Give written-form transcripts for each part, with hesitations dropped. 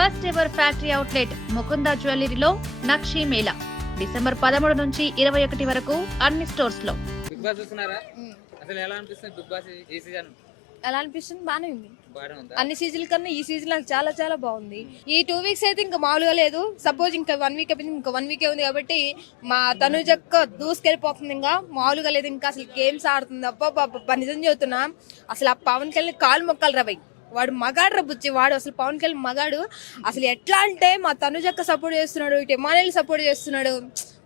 First ever factory outlet Mukunda జ్యువెలరీలో Nakshi Mela December 13 నుంచి 21 వరకు అన్ని స్టోర్స్ లో. బిగ్ బాస్ చూస్తున్నారా? అసలు ఎలా అనిపిస్తుంది బిగ్ బాస్ ఈ సీజన్? ఎలా అనిపిస్తుంది? బానే ఉంది. అన్ని సీజన్ల కన్నా ఈ సీజన్ నాకు చాలా చాలా బాగుంది. ఈ 2 వీక్స్ అయితే ఇంకా మామూలుగా లేదు. సపోజ్ ఇంకా 1 వీక్ అయిపోయింది, ఇంకా 1 వీకే ఉంది కాబట్టి మా తనుజక్క దూసుకెళ్ళిపోతుంది. ఇంకా మామూలుగా లేదు. ఇంకా అసలు గేమ్స్ ఆడుతుంది. అబ్బా నిజం చెబుతున్నా, అసలు ఆ పవన్ కళ్యాణ్ కాలు మొక్కలు రబై వాడు మగాడు రబ్బుచ్చి వాడు అసలు పవన్ కళ్యాణ్ మగాడు. అసలు ఎట్లా అంటే మా తనుజక్క సపోర్ట్ చేస్తున్నాడు, ఇటు ఎమానుయల్ సపోర్ట్ చేస్తున్నాడు.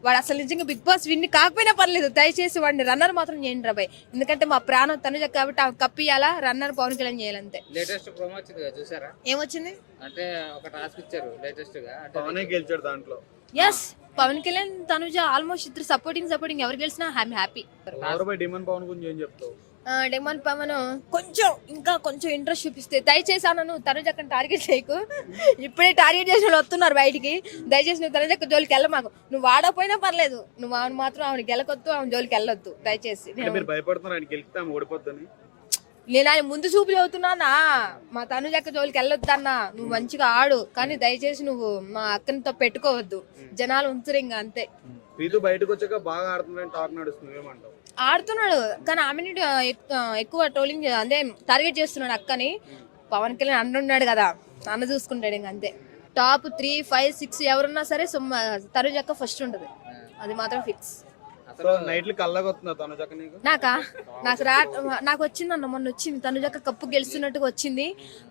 వాడు అసలు నిజంగా బిగ్ బాస్ విన్ని కాకపోయినా పర్లేదు, దయచేసి వాడిని రన్నర్ మాత్రం చేయండి రాబాయ్. ఎందుకంటే మా ప్రాణం తనుజక్క కాబట్టి ఆమె కప్పియాలా, రన్నర్ పవన్ కళ్యాణ్ చేయాలంతే. లేటెస్ట్ ప్రోమో వచ్చింది కదా, చూసారా? ఏమొచ్చింది అంటే ఒక టాస్క్ ఇచ్చారు లేటెస్ట్ గా, పవనే గెలిచాడు దాంట్లో. ఎస్, పవన్ కళ్యాణ్ తనుజ ఆల్మోస్ట్ ఇద్దరు సపోర్టింగ్ ఎవరు గెలిచినా ఐఎమ్ హ్యాపీ. డిమాండ్ పవన్ గురించి ఏం చెప్తావు? డిమాండ్ పవన్ కొంచెం ఇంట్రెస్ట్ చూపిస్తే దయచేసి అన్నను తనుజక్కని టార్గెట్ చేయకు. ఇప్పుడే టార్గెట్ చేసిన వాళ్ళు వస్తున్నారు బయటికి. దయచేసి నువ్వు తనుజక్క జోలికి వెళ్ళమాకు. నువ్వు ఆడపోయినా పర్లేదు, నువ్వు ఆమె మాత్రం ఆమె గెలకొద్దు, ఆమె జోలికి వెళ్ళొద్దు దయచేసి. నేను ఆయన ముందు చూపు చదువుతున్నానా, మా తనుజక్క జోలికి వెళ్ళొద్దు అన్న. నువ్వు మంచిగా ఆడు, కానీ దయచేసి నువ్వు మా అక్కనితో పెట్టుకోవద్దు. జనాలు ఉంచరు ఇంకా అంతే. బయటకు వచ్చాక బాగా ఆడుతున్నాడు, టాక్ నడుస్తుంది, ఏమంటావు? ఆడుతున్నాడు కానీ ఆమెని ఎక్కువ ట్రోలింగ్ అంటే టార్గెట్ చేస్తున్నాడు అక్కని. పవన్ కళ్యాణ్ అన్న ఉన్నాడు కదా, అన్న చూసుకుంటాడు ఇంక అంతే. టాప్ 3, 5, 6 ఎవరున్నా సరే తనుజక్క ఫస్ట్ ఉంటది, అది మాత్రం ఫిక్స్. నాకు వచ్చిందన్న, మొన్న వచ్చింది తనుజక్క కప్పు గెలుస్తున్నట్టుగా వచ్చింది,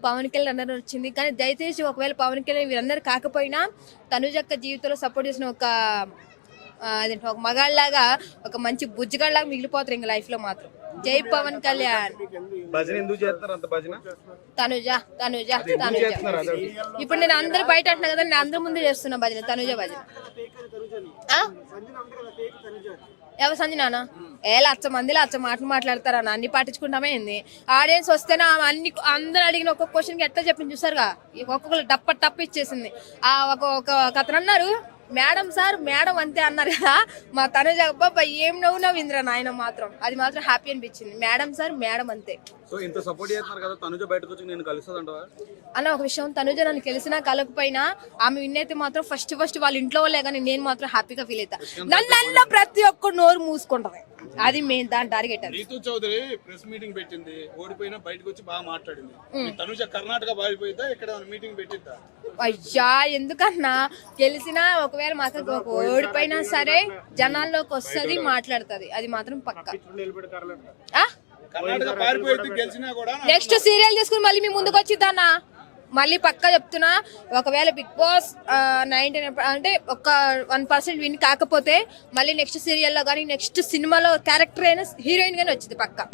పవన్ కళ్యాణ్ అందరూ వచ్చింది. కానీ దయచేసి ఒకవేళ పవన్ కళ్యాణ్ వీరందరూ కాకపోయినా తనుజక్క జీవితంలో సపోర్ట్ చేసిన ఒక మగాళ్ళలాగా, ఒక మంచి బుజ్జిగాళ్ళలాగా మిగిలిపోతారు ఇంకా లైఫ్ లో మాత్రం. జై పవన్ కళ్యాణ్. తనుజ ఇప్పుడు నేను అందరు బయట అంటున్నా కదా, నేను అందరి ముందు చేస్తున్నా భజన, తనుజ భజన. ఎవరు సంజనానా? లచ్చ మాటలు మాట్లాడతారా? అన్ని పాటించుకుంటామే ఏంది? ఆడియన్స్ వస్తేనే అందరు అడిగిన ఒక్కొక్క క్వశ్చన్కి ఎట్లా చెప్పింది చూసారుగా, ఒక్కొక్కరు టప్ప ఇచ్చేసింది. ఒక అతను అన్నారు, మేడం సార్ మేడం అంతే అన్నారు కదా. మా తనుజ అబ్బాయి ఏం నవ్వు ఇంద్ర నాయన మాత్రం, అది మాత్రం హ్యాపీ అనిపించింది. మేడం సార్ మేడం అంతే. అన్న ఒక విషయం, తనుజ నన్ను కలిసినా కలకపోయినా ఆమె విన్ అయితే మాత్రం ఫస్ట్ వాళ్ళ ఇంట్లో వాళ్ళే కానీ నేను మాత్రం హ్యాపీగా ఫీల్ అవుతా. నన్ను ప్రతి ఒక్కరు నోరు మూసుకుంటారు, అది మెయిన్ దాని target. Ritu Chaudhary press meeting పెట్టింది, ఓడిపోయినా బయటకు వచ్చి బాగా మాట్లాడింది. తనుజ కర్ణాటక బాడిపోయిద్దా, ఇక్కడ మీటింగ్ పెట్టిద్దా? అయ్యా ఎందుకన్నా, గెలిచినా ఒకవేళ మాకు ఓడిపోయినా సరే జనాల్లోకి వస్తుంది, మాట్లాడుతుంది, అది మాత్రం పక్క. నెక్స్ట్ సీరియల్ తీసుకుని మళ్ళీ మీ ముందుకు వచ్చిద్దన్నా, మళ్ళీ పక్కా చెప్తున్నా. ఒకవేళ బిగ్ బాస్ 99 అంటే ఒక 1% విన్ కాకపోతే మళ్ళీ నెక్స్ట్ సీరియల్లో కానీ నెక్స్ట్ సినిమాలో క్యారెక్టర్ అయినా హీరోయిన్ గానీ వచ్చింది పక్కా.